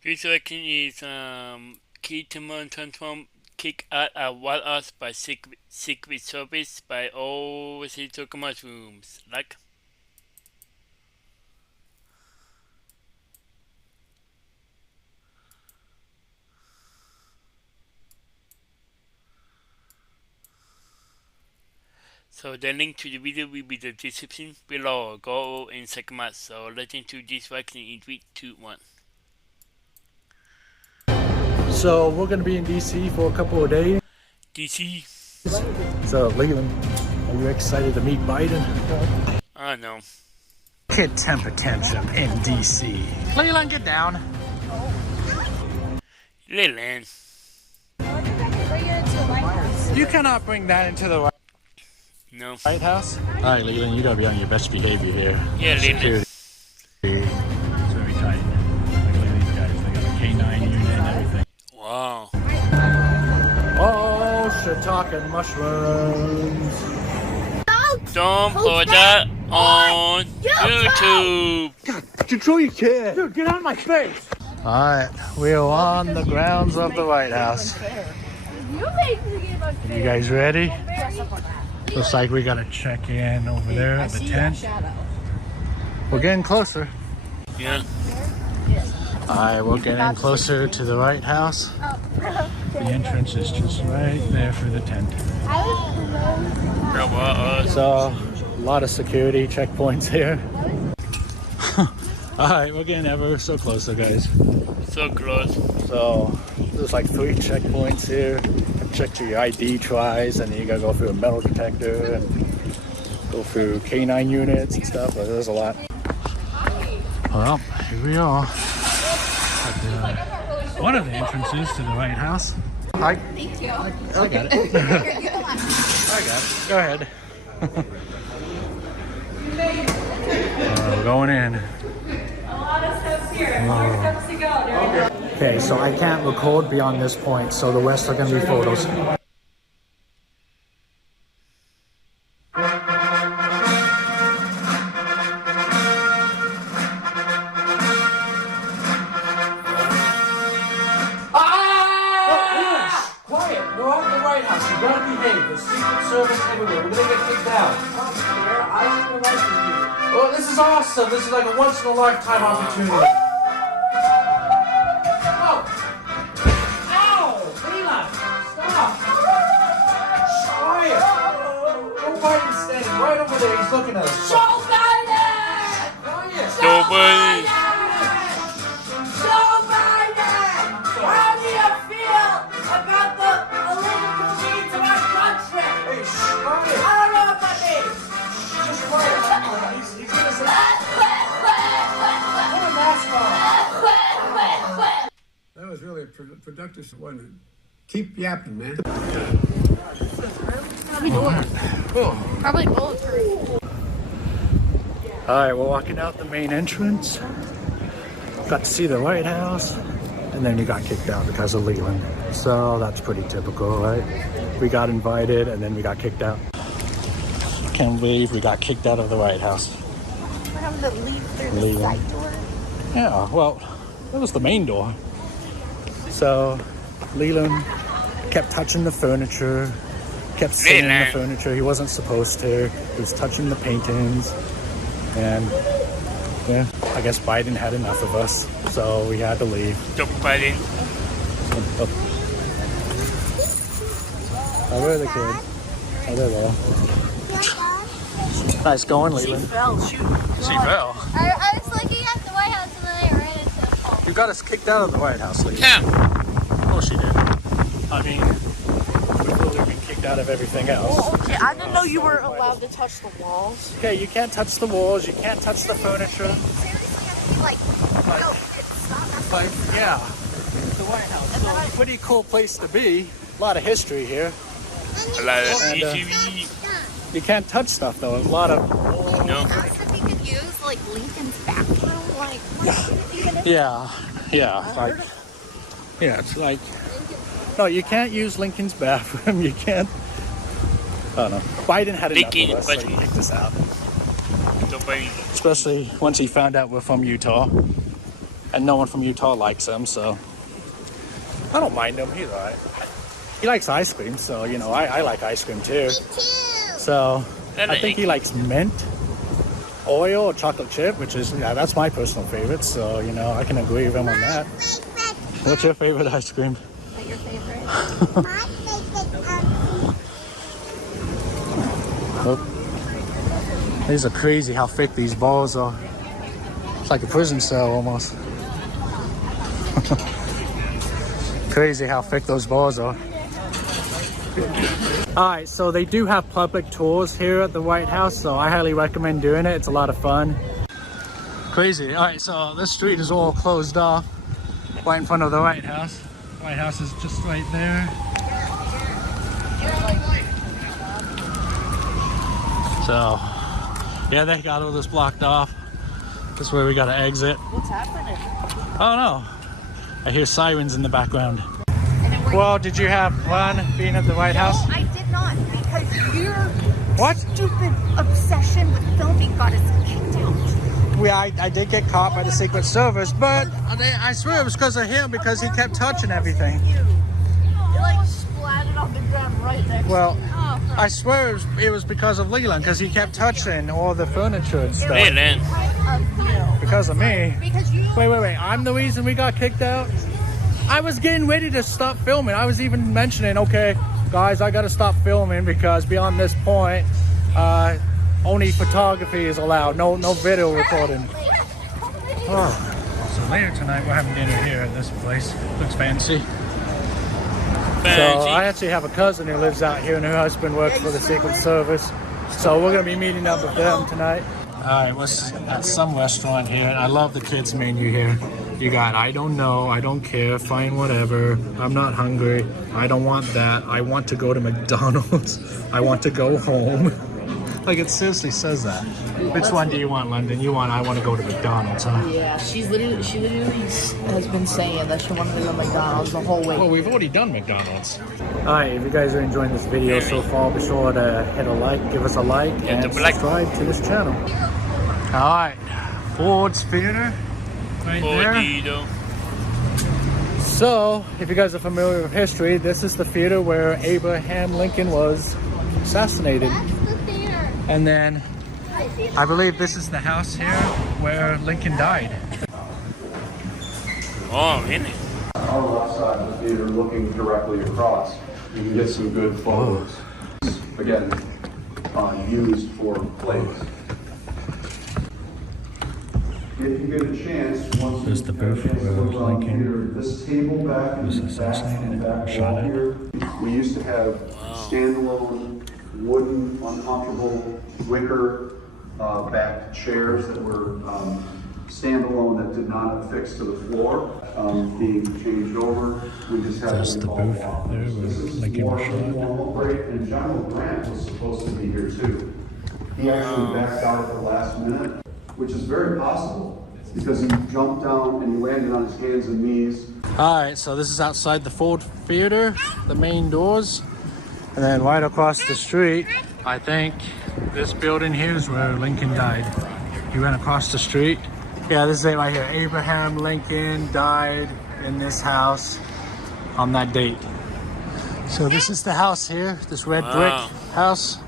This selection is Key to Tantrum Kick Out a Wild Us by Secret Service by all JethroCool Mushrooms. Like. So the link to the video will be in the description below. Go and check them out. So let's into this reaction in 3, 2, 1. So we're going to be in DC for a couple of days. DC. So Leland, are you excited to meet Biden? I know. Kid temper tantrum in DC. Leland, get down. Leland. You cannot bring that into the No. White House. All right, Leland, you got to be on your best behavior here. Yeah, Leland. It's very tight. Look at these guys. They got a K9 unit and everything. Wow. Oh, shiitake mushrooms. Don't put that on YouTube. God, control your kid. Dude, get out of my face. All right, we're on the grounds of the White House. You guys ready? Looks like we gotta check in over there at the tent. We're getting closer. Yeah. All right, we're getting closer to the White House. The entrance is just right there for the tent. So, a lot of security checkpoints here. All right, we're getting ever so closer, guys. So close. So, there's like 3 checkpoints here. Check your ID twice, and then you gotta go through a metal detector and go through K9 units and stuff. But there's a lot. Well, here we are at one of the entrances to the White House. Hi. Thank you. I got it. I got it. Go ahead. We're going in. A lot of steps here. More steps to go. There we go. Okay, so I can't record beyond this point, so the rest are going to be photos. Quiet! We're at the White House. You gotta behave. There's Secret Service everywhere. We're gonna get kicked out. Oh, this is awesome. This is like a once-in-a-lifetime opportunity. Biden's standing right over there. He's looking at us. Joe Biden! Joe Biden! Joe Biden! How do you feel about the political needs of our country? Hey, quiet. I don't know what that means. Just quiet. He's gonna say, put a mask on. That was really a productive, wasn't it? Keep yapping, man. Probably bulletproof. Alright, we're walking out the main entrance. Got to see the White House. And then you got kicked out because of Leland. So that's pretty typical, right? We got invited and then we got kicked out. Can't believe we got kicked out of the White House. We're having to leave through the side door. Yeah, well, that was the main door. So Leland kept touching the furniture. Kept sitting in the furniture. He wasn't supposed to. He was touching the paintings. And yeah, I guess Biden had enough of us, so we had to leave. Joe Biden. Oh, where are the kids? Oh, there they are. Nice going, Leland. She fell. Shoot. She fell. I was looking at the White House and then I ran into the pole. You got us kicked out of the White House, Leland. Yeah. Oh, she did. I mean, we've really been kicked out of everything else. Oh, okay, I didn't know you were allowed to touch the walls. Okay, you can't touch the walls. You can't touch the furniture. Like, yeah. The White House. So, a pretty cool place to be. A lot of history here. A lot of And, TV. you can't touch stuff though. A lot of. No. If you could use like Lincoln's bathroom, like Yeah, like. Yeah, it's like. No, you can't use Lincoln's bathroom. You can't. I don't know. Biden had enough of us, so he kicked us out. Joe Biden. Especially once he found out we're from Utah. and no one from Utah likes him, so I don't mind him. He's alright. He likes ice cream, so you know I like ice cream too. So I think he likes mint, Oreo, or chocolate chip, which is that's my personal favorite. So you know I can agree with him on that. What's your favorite ice cream? Is that your favorite? Oh. These are crazy how thick these balls are. It's like a prison cell almost. Crazy how thick those balls are. Alright, so they do have public tours here at the White House, so I highly recommend doing it. It's a lot of fun. Crazy. Alright, so this street is all closed off right in front of the White House. The White House is just right there. So, yeah, they got all this blocked off. This is where we gotta exit. What's happening? Oh no, I hear sirens in the background. Well, did you have fun being at the White House? I did not, because your What? stupid obsession with filming got us kicked out. I did get caught by the Secret Service, but I swear it was because of him, because he kept touching everything. It like splattered on the ground right next Well, to you. I swear it was because of Leland, because he kept touching all the furniture and stuff. Leland. Because of me. Because you Wait, I'm the reason we got kicked out? I was getting ready to stop filming. I was even mentioning, okay, guys, I gotta stop filming because beyond this point, only photography is allowed, no video recording. Oh. So later tonight we're having dinner here at this place. Looks fancy. So I actually have a cousin who lives out here and her husband works for the Secret Service. So we're gonna be meeting up with them tonight. Alright, we're at some restaurant here, and I love the kids menu here. You got, I don't know, I don't care, fine, whatever, I'm not hungry, I don't want that, I want to go to McDonald's, I want to go home. Like, it seriously says that. Which one do you want, London? You want, I want to go to McDonald's, huh? Yeah, she literally has been saying that she wanted to go to McDonald's the whole way. Well, we've already done McDonald's. Alright, if you guys are enjoying this video so far, be sure to hit a like, give us a like, and subscribe to this channel. Alright, Ford's Theater, right there. So, if you guys are familiar with history, this is the theater where Abraham Lincoln was assassinated. And then, I believe this is the house here where Lincoln died. Oh, really? On the left side of the theater, looking directly across, you can get some good photos. Again, used for plays. If you get a chance, once There's the booth where Lincoln this table back in was the assassinated, back shot wall at. here, we used to have standalone wooden, uncomfortable wicker backed chairs that were standalone that did not affix to the floor. Being changed over, we just have There's the booth there where Lincoln was shot. And General Grant was supposed to be here too. He actually backed out at the last minute, which is very possible because he jumped down and he landed on his hands and knees. Alright, so this is outside the Ford Theater, the main doors. And then right across the street, I think this building here is where Lincoln died. He went across the street. Yeah, this is it right here. Abraham Lincoln died in this house on that date. So this is the house here, this red brick house.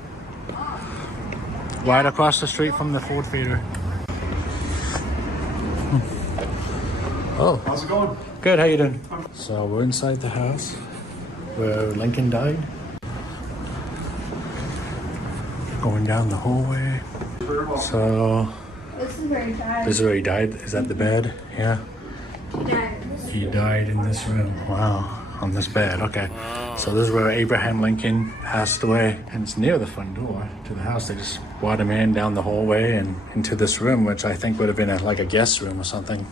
Right across the street from the Ford Theater. Oh. How's it going? Good, how you doing? So we're inside the house where Lincoln died. Going down the hallway. So This is where he died. this is where he died. Is that the bed? Yeah. He died in this room. Wow. On this bed. Okay. So this is where Abraham Lincoln passed away. And it's near the front door to the house. They just brought him in down the hallway and into this room, which I think would have been like a guest room or something.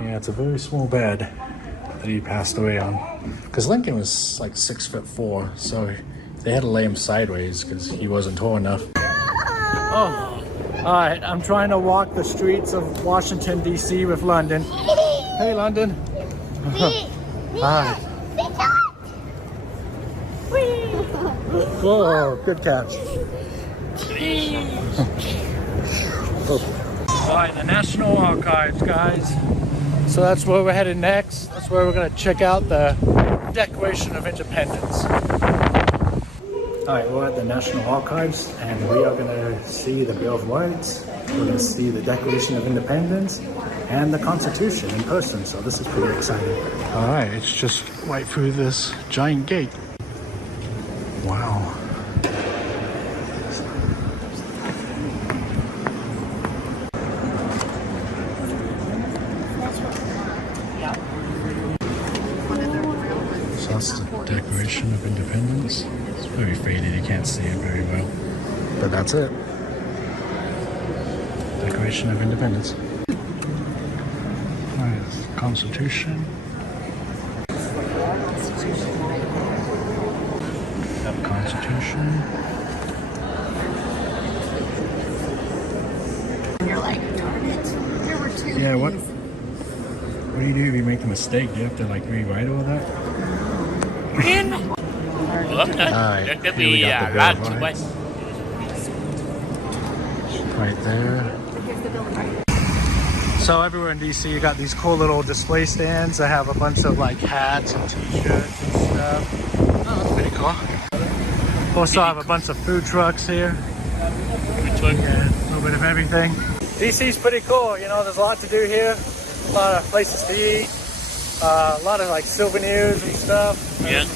Yeah, it's a very small bed that he passed away on. Because Lincoln was like 6'4", so they had to lay him sideways because he wasn't tall enough. Oh, all right. I'm trying to walk the streets of Washington, D.C. with London. Hey, London. Hi. Whoa, good catch. All right, the National Archives, guys. So that's where we're headed next. That's where we're gonna check out the Declaration of Independence. All right, we're at the National Archives and we are gonna see the Bill of Rights. We're gonna see the Declaration of Independence and the Constitution in person. So this is pretty exciting. All right, it's just right through this giant gate. Wow. So that's the Declaration of Independence. It's very faded, you can't see it very well. But that's it. Declaration of Independence. Alright, Constitution. Yep, Constitution. You're like, darn it. There were two. Yeah, what do you do if you make a mistake? Do you have to like rewrite all that? Alright, That could here we be got the lots Bill of of ways. Right there. So everywhere in DC you got these cool little display stands that have a bunch of like hats and t-shirts and stuff. Oh, that's pretty cool. Also have a bunch of food trucks here. Yeah, a little bit of everything. DC's pretty cool, you know, there's a lot to do here. A lot of places to eat. A lot of like souvenirs and stuff. Yeah.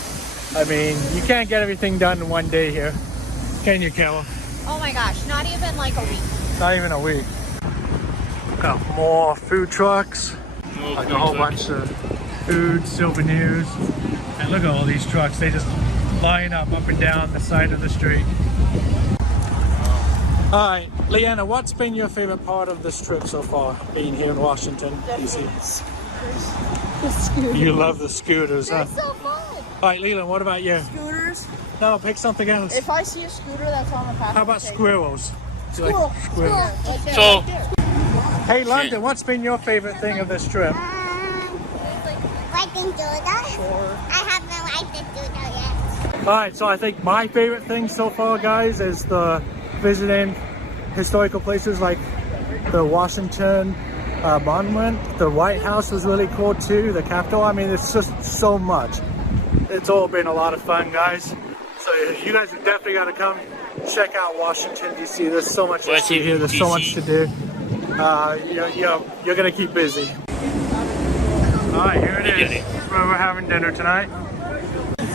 I mean, you can't get everything done in one day here. Can you, Kayla? Oh my gosh, not even like a week. Not even a week. Got more food trucks, like a whole bunch of food, souvenirs. And look at all these trucks. They just line up and down the side of the street. All right, Leanna, what's been your favorite part of this trip so far, being here in Washington, D.C.? The scooters. You love the scooters, huh? It's so fun. All right, Leland, what about you? Scooters. No, pick something else. If I see a scooter that's on the path. How about squirrels? Do you Squirrel. like squirrels? So, Hey, London, what's been your favorite thing of this trip? Liking Dodo? Sure. I haven't liked the Dodo yet. All right, so I think my favorite thing so far, guys, is the visiting historical places like the Washington Monument. The White House was really cool too, the Capitol. I mean, it's just so much. It's all been a lot of fun, guys. So you guys have definitely got to come check out Washington, D.C. There's so much to see here. There's so much to do. You're going to keep busy. All right, here it is. Where we're having dinner tonight.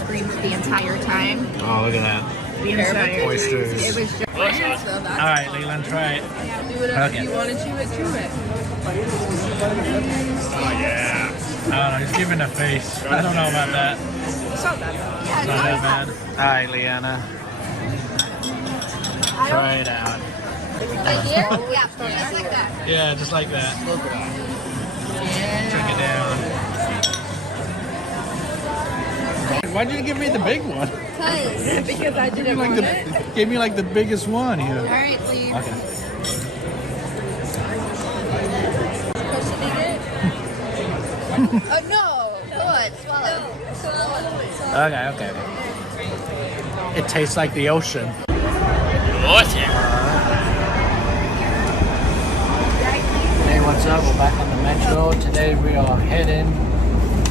Screamed the entire time. Oh, look at that. The entire Oysters. It was just All right, Leland, try it. do whatever you want to chew it, chew it. Oh, yeah. I don't know, he's giving a face. I don't know about that. It's not that bad. It's not that bad. All right, Leanna. Try it out. Right here? Yeah, just like that. Yeah, just like that. Drink it down. Why'd you give me the big one? Because I didn't want it. Give me like the biggest one here. All right, Lee. Okay. Supposed to eat it? Oh no! Good. Swallow. Okay. It tastes like the ocean. awesome. Hey, what's up? We're back on the metro. Today we are heading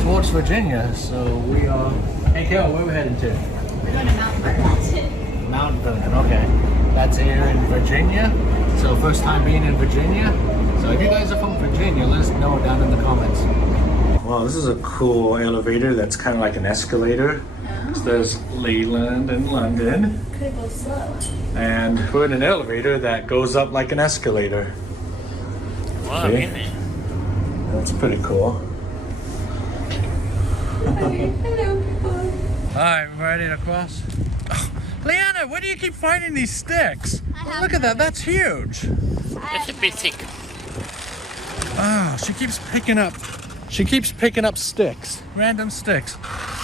towards Virginia. So we are... Hey, Kel, where are we heading to? We're going to Mount Vernon. Mount Vernon, okay. That's here in Virginia. So first time being in Virginia. So if you guys are from Virginia, let us know down in the comments. Wow, this is a cool elevator that's kind of like an escalator. So there's Leland and London. Could go slow. And we're in an elevator that goes up like an escalator. Wow, See? really? That's pretty cool. Alright, we're ready to cross. Oh, Leanna, where do you keep finding these sticks? Look at that, that's huge. It's a bit thick. Oh, she keeps picking up sticks, random sticks.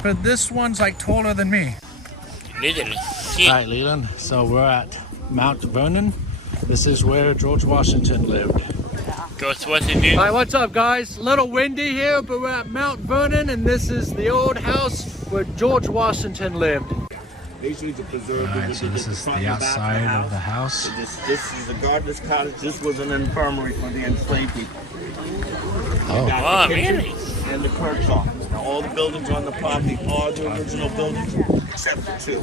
But this one's like taller than me. Literally. Alright, Leland, so we're at Mount Vernon. This is where George Washington lived. George Washington. Alright, what's up, guys? A little windy here, but we're at Mount Vernon, and this is the old house where George Washington lived. basically to preserve Alright, so this is the outside of the house. This is the gardener's cottage. This was an infirmary for the enslaved people. Oh, wow, really? And the clerk's office. Now, all the buildings on the property are the original buildings, except for two.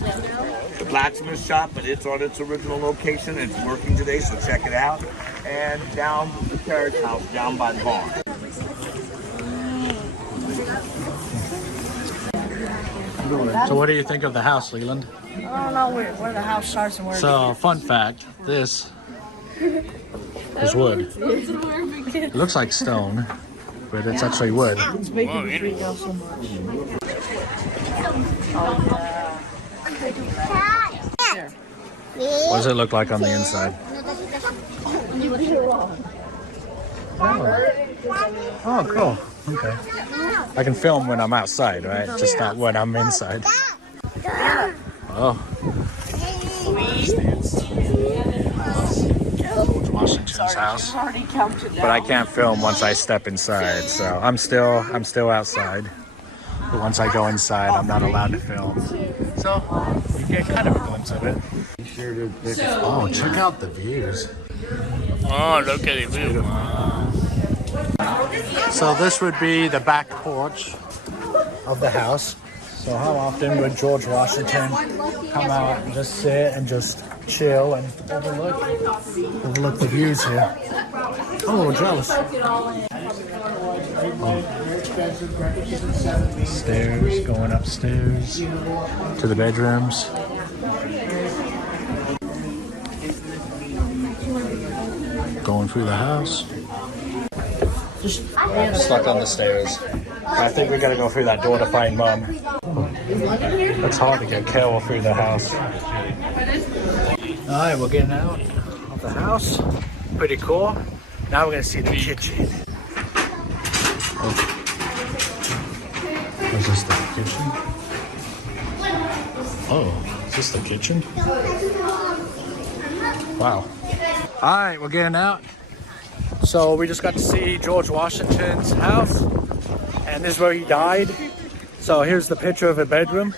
The blacksmith shop, but it's on its original location. It's working today, so check it out. And down the carriage house, down by the barn. So what do you think of the house, Leland? I don't know where the house starts and where So, fun fact, this is wood. It looks like stone, but it's actually wood. it's making me freak out so much. What does it look like on the inside? Oh, cool. Okay. I can film when I'm outside, right? Just not when I'm inside. Oh. George Washington's house. But I can't film once I step inside, so I'm still outside. But once I go inside, I'm not allowed to film. So you get kind of a glimpse of it. Oh, check out the views. Oh, look at the view. So this would be the back porch of the house. So how often would George Washington come out and just sit and just chill and overlook the views here? Oh, jealous. Stairs, going upstairs to the bedrooms. Going through the house. I'm stuck on the stairs. I think we gotta go through that door to find Mom. It's hard to get Carol through the house. Alright, we're getting out of the house. Pretty cool. Now we're gonna see the kitchen. Oh. Is this the kitchen? Oh, is this the kitchen? Wow. Alright, we're getting out. So we just got to see George Washington's house, and this is where he died. So here's the picture of a bedroom.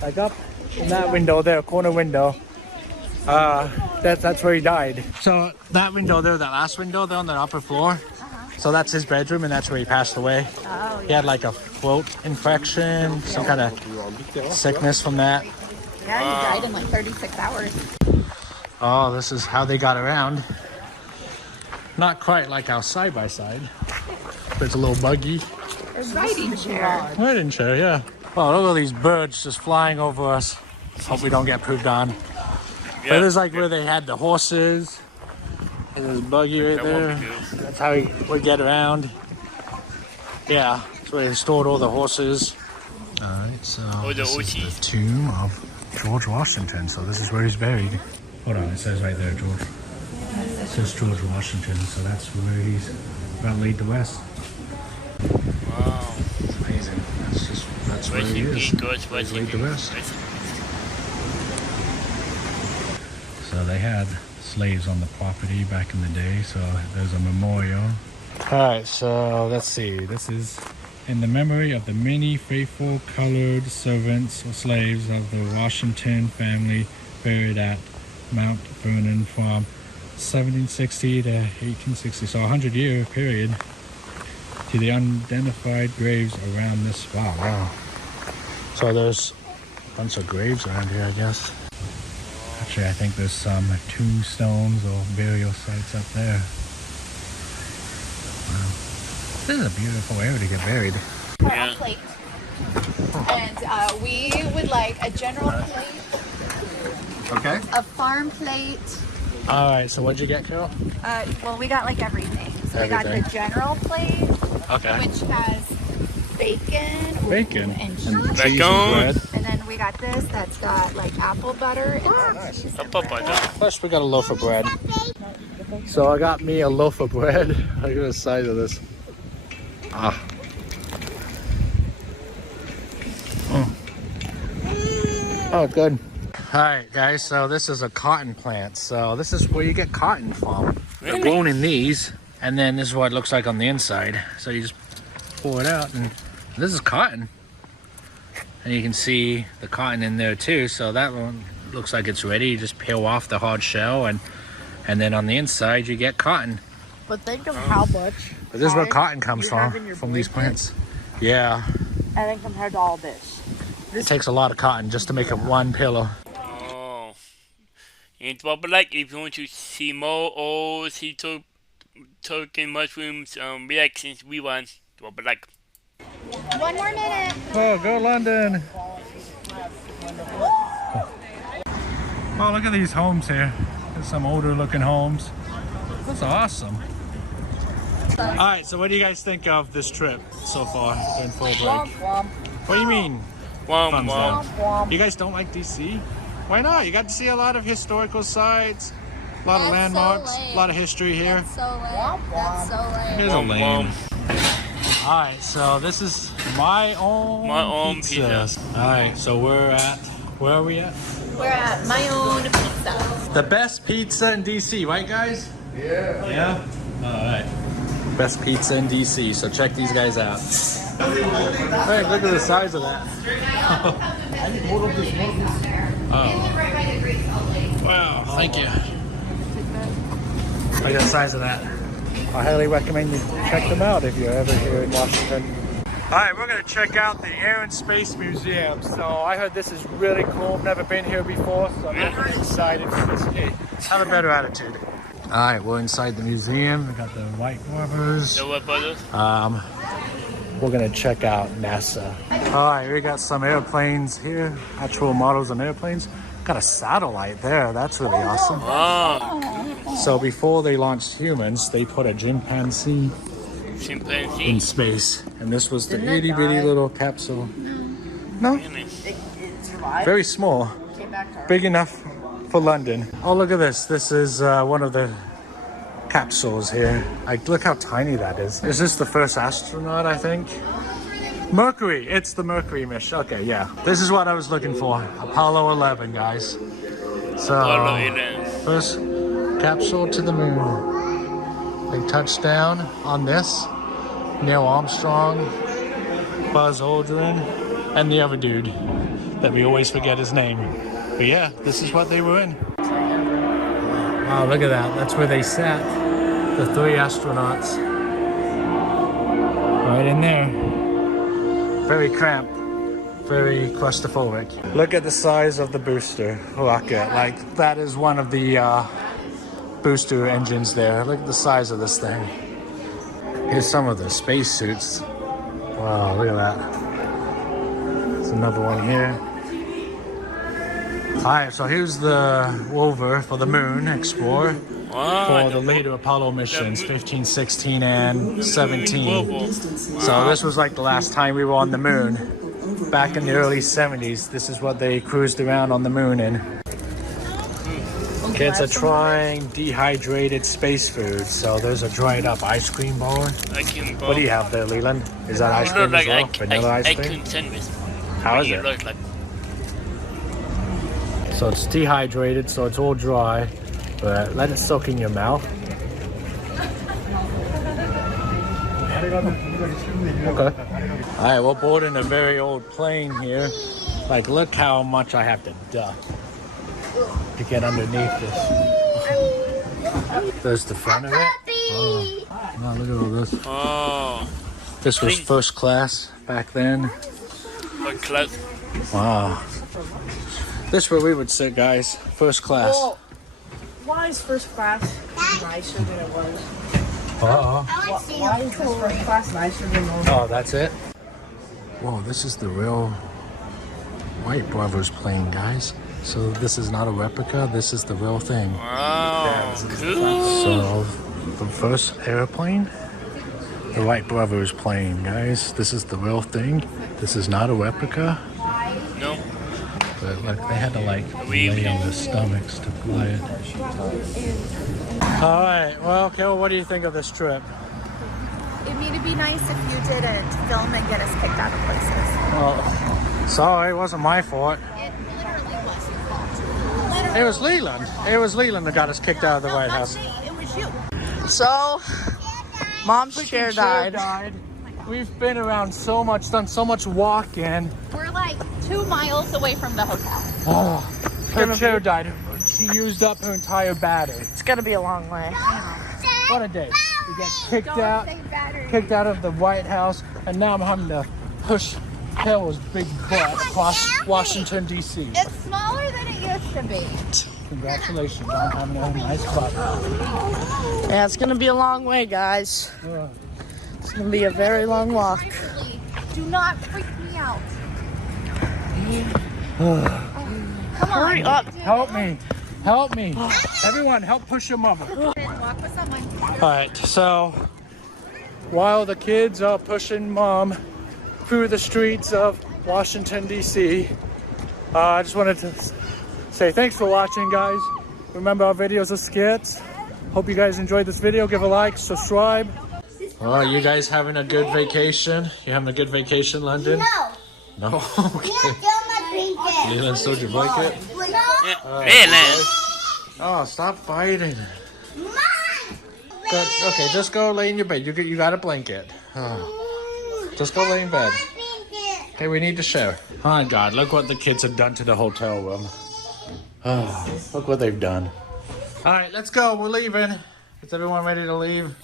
Like up in that window there, corner window. That's where he died. So that window there, that last window there on the upper floor. So that's his bedroom, and that's where he passed away. He had like a throat infection, some kind of sickness from that. Yeah, he died in like 36 hours. Oh, this is how they got around. Not quite like our side-by-side, but it's a little buggy. A riding chair. Riding chair, yeah. Oh, look at all these birds just flying over us. Hope we don't get pooped on. Yeah. But this is like where they had the horses. And there's buggy right there. That's how we would get around. Yeah, that's where they stored all the horses. Alright, so this is the tomb of George Washington. So this is where he's buried. Hold on, it says right there, George. It says George Washington, so that's where he's about laid to rest. Wow. It's amazing. That's where he is. He's laid to rest. So they had slaves on the property back in the day, so there's a memorial. Alright, so let's see. This is in the memory of the many faithful colored servants or slaves of the Washington family buried at Mount Vernon from 1760 to 1860, so a 100-year period, to the unidentified graves around this. Wow. So there's a bunch of graves around here, I guess. Actually, I think there's some tombstones or burial sites up there. Wow. This is a beautiful area to get buried. Yeah. Plate. And we would like a general plate. Okay. A farm plate. Alright, so what'd you get, Carol? Well, we got like everything. So Everything. we got the general plate, Okay. which has bacon, Bacon and cheese cheese. and bread. And then we got this that's got like apple butter and cheese. First, we got a loaf of bread. So I got me a loaf of bread. Look at the size of this. Ah. Oh, good. Alright guys, so this is a cotton plant. So this is where you get cotton from. They're grown in these, and then this is what it looks like on the inside. So you just pull it out, and this is cotton. And you can see the cotton in there too. So that one looks like it's ready. You just peel off the hard shell and then on the inside you get cotton. But think of how much. But this is where cotton comes from these plants. Yeah. And then compared to all this. It takes a lot of cotton just to make up one pillow. Oh. And drop a like if you want to see more or see token mushrooms reactions reruns. Drop a like. 1 more minute. Oh, go London. Oh, look at these homes here. There's some older looking homes. That's awesome. All right, so what do you guys think of this trip so far in full break? What do you mean? Thumbs down. You guys don't like DC? Why not? You got to see a lot of historical sites, a lot of landmarks, a lot of history here. That's so lame. That's so lame. Here's a lame. All right, so this is my own pizza. All right, so where are we at? We're at my own pizza. The best pizza in DC, right guys? Yeah. Yeah? All right. Best pizza in DC, so check these guys out. Hey, look at the size of that. Oh. Wow, thank you. Look at the size of that. I highly recommend you check them out if you're ever here in Washington. All right, we're gonna check out the Air and Space Museum. So I heard this is really cool. I've never been here before, so I'm really excited for this. Hey, have a better attitude. All right, we're inside the museum. We got the White Brothers. The White Brothers? We're gonna check out NASA. All right, we got some airplanes here, actual models of airplanes. Got a satellite there, that's really awesome. Oh. So before they launched humans, they put a chimpanzee in space. And this was the itty bitty little capsule. No? Really? It survived. Very small. Came back to Earth. Big enough for London. Oh, look at this. This is one of the capsules here. Like, look how tiny that is. Is this the first astronaut, I think? Mercury. It's the Mercury mission. Okay, yeah. This is what I was looking for. Apollo 11, guys. So, Apollo 11. first capsule to the moon. They touched down on this. Neil Armstrong, Buzz Aldrin, and the other dude that we always forget his name. But yeah, this is what they were in. Wow, look at that. That's where they sat. The 3 astronauts. Right in there. Very cramped. Very claustrophobic. Look at the size of the booster rocket. Like, that is one of the booster engines there. Look at the size of this thing. Here's some of the spacesuits. Wow, look at that. There's another one here. Alright, so here's the rover for the moon explorer for the later Apollo missions, 15, 16, and 17. So this was like the last time we were on the moon. Back in the early 70s, this is what they cruised around on the moon in. Kids are trying dehydrated space food. So there's a dried up ice cream bar. What do you have there, Leland? Is that ice cream as well? Vanilla ice cream? How is it? Like. So it's dehydrated, so it's all dry. But let it soak in your mouth. Okay. Alright, we're boarding a very old plane here. Like, look how much I have to duck to get underneath this. There's the front of it. Oh, wow, look at all this. Oh. This was first class back then. First class? Wow. This is where we would sit, guys. First class. Well, why is first class nicer than it was? Uh-oh. Why is this first class nicer than normal? Oh, that's it? Whoa, this is the real White Brothers plane, guys. So this is not a replica, this is the real thing. Wow, cool. So, the first airplane, the White Brothers plane, guys. This is the real thing. This is not a replica. No. But like, they had to like lay on their stomachs to fly it. All right, well, Carol, what do you think of this trip? It'd be nice if you didn't film and get us kicked out of places. Well, sorry, it wasn't my fault. It literally was your fault. It was Leland. It was Leland that got us kicked out of the White House. It was you. So, Mom's chair died. We've been around so much, done so much walking. We're like 2 miles away from the hotel. Oh, her chair died. She used up her entire battery. It's gonna be a long way. What a day. We got kicked out of the White House, and now I'm having to push Hill's big butt across Washington, D.C. It's smaller than it used to be. Congratulations on having a nice butt. Yeah, it's gonna be a long way, guys. It's gonna be a very long walk. Do not freak me out. Come on. Hurry up. Help me. Help me. Everyone, help push your mother. Walk with someone. All right, so while the kids are pushing mom through the streets of Washington, D.C., I just wanted to say thanks for watching, guys. Remember, our videos are skits. Hope you guys enjoyed this video. Give a like, subscribe. Oh, you guys having a good vacation? You having a good vacation, London? No. No? Okay. You didn't stole your blanket? Oh, stop fighting. Good. Okay, just go lay in your bed. You got a blanket. Oh. Just go lay in bed. Okay, we need to share. Oh, God, look what the kids have done to the hotel room. Oh, look what they've done. All right, let's go. We're leaving. Is everyone ready to leave?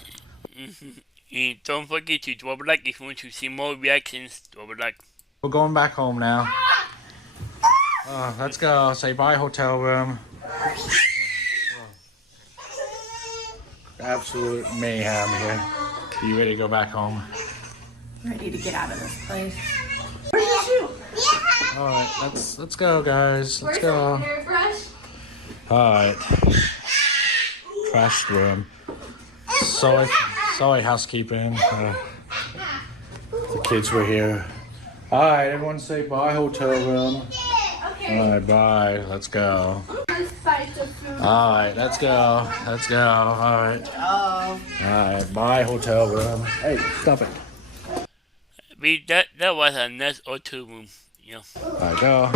And don't forget to drop a like if you want to see more reactions. Drop a like. We're going back home now. Let's go. Say bye, hotel room. Absolute mayhem here. You ready to go back home? Ready to get out of this place. All right, let's go, guys. Let's go. All right. Trash room. Sorry, housekeeping. The kids were here. All right, everyone say bye, hotel room. All right, bye. Let's go. All right, let's go. Let's go. All right. All right, bye, hotel room. Hey, stop it. That was a nice hotel room. Yeah. All right, go.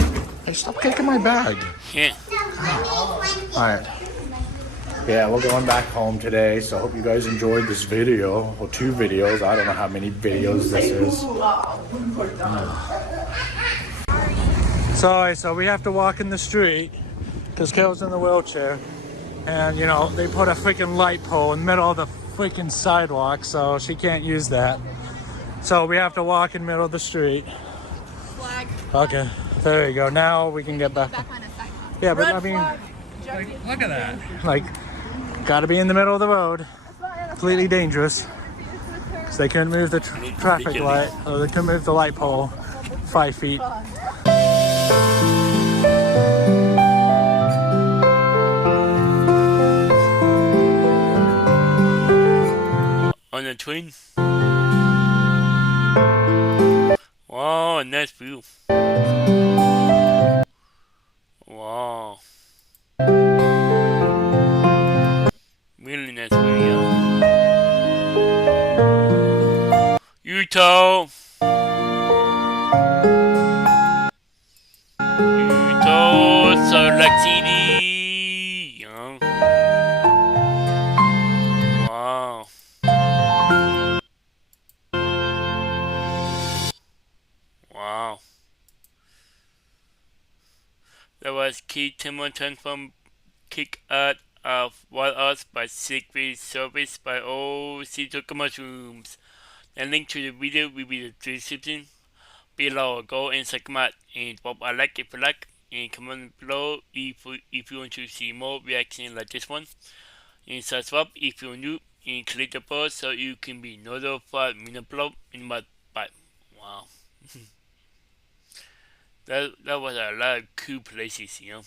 Hey, stop kicking my bag. Yeah. All right. Yeah, we're going back home today, so I hope you guys enjoyed this video, or 2 videos. I don't know how many videos this is. Sorry, so we have to walk in the street, because Kayla's in the wheelchair, and, you know, they put a freaking light pole in the middle of the freaking sidewalk, so she can't use that. So we have to walk in the middle of the street. Flag. Okay, there you go. Now we can get back. Back on a sidewalk. Yeah, but I mean, like, look at that. Like, gotta be in the middle of the road. Completely dangerous. So they couldn't move the traffic light, or they couldn't move the light pole 5 feet. On the train. Wow, nice view. Wow. Really nice video. Utah. Utah, Salt Lake City. Yeah. Wow. Wow. That was Key Tantrum from Kick Out of Wild Arts by Secret Service by OC Mushrooms. The link to the video will be in the description below. Go and check them out and drop a like if you like, and comment below if you want to see more reactions like this one. And subscribe if you're new, and click the bell so you can be notified when I upload in my bye. Wow. That was a lot of cool places, you know.